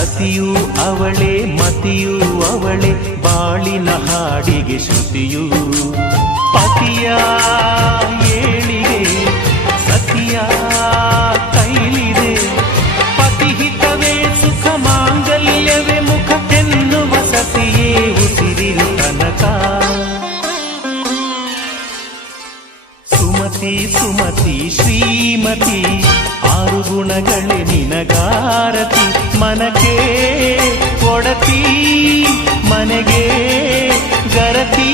ಸತಿಯೂ ಅವಳೆ ಮತಿಯೂ ಅವಳೆ ಬಾಳಿನ ಹಾಡಿಗೆ ಶ್ರುತಿಯೂ ಪತಿಯ ಏಳಿಗೆ ಸತಿಯ ಕೈಲಿದೆ ಪತಿಹಿತವೇ ಸುಖ ಮಾಂಗಲ್ಯವೇ ಮುಖ ಎನ್ನುವ ಸತಿಯೇ ಉಸಿರಿನ ತನಕ ಸುಮತಿ ಸುಮತಿ ಶ್ರೀಮತಿ ಆರು ಗುಣಗಳೇ ನಿನಗಾರತಿ ಮನಕ್ಕೆ ಕೊಡತಿ ಮನೆಗೆ ಗರತಿ